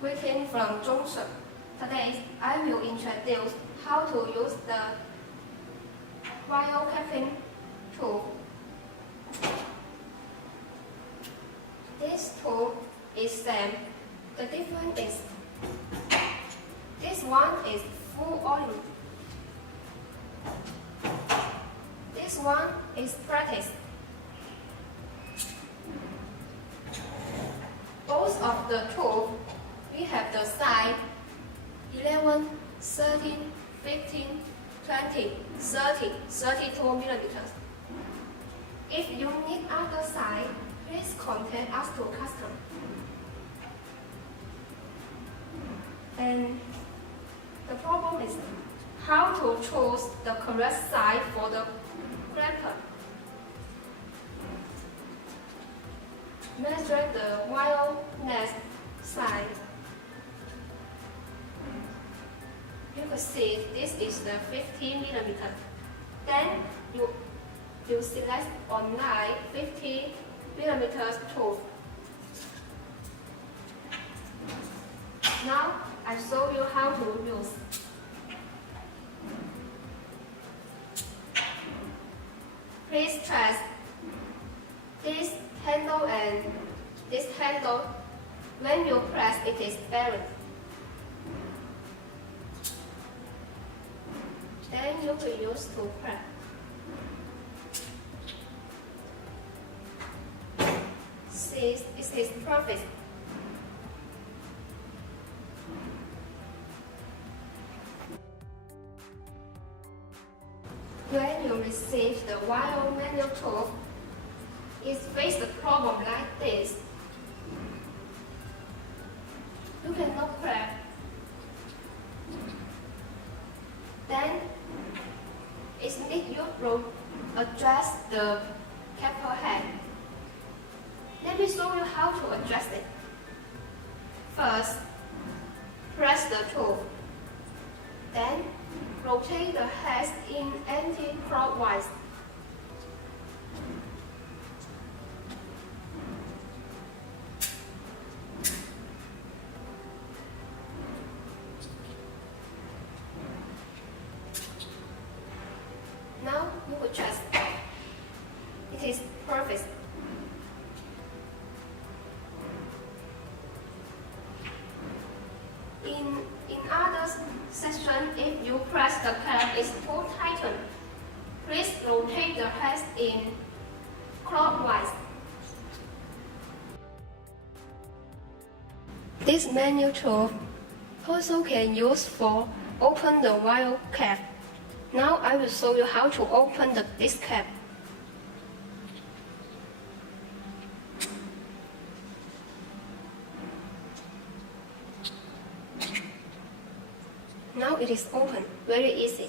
Greeting from ZONESUN. Today I will introduce how to use the vial capping tool. This tool is same. The difference is this one is full oil. This one is practice. Both of the tools, we have the size 11, 13, 15, 20, 30, 32mm. If you need other size, please contact us to custom. And the problem is how to choose the correct size for the Crimper. Measure the vial nest size. You can see this is the 15mm. Then you select online 50mm tool. Now I show you how to use. Please trust this handle and this handle. When you press, it is buried. Then you will use to press. See, it is perfect. When you receive the vial manual tool, it faces a problem like this. You cannot crack. Then it needs you to adjust the capper head. Let me show you how to adjust it. First, press the tool. Then rotate the head in anti-clockwise. Now you adjust. It is perfect. In other section, if you press the cap is too tightened, please rotate the head in clockwise. This manual tool also can use for open the vial cap. Now I will show you how to open this cap. Now it is open, very easy.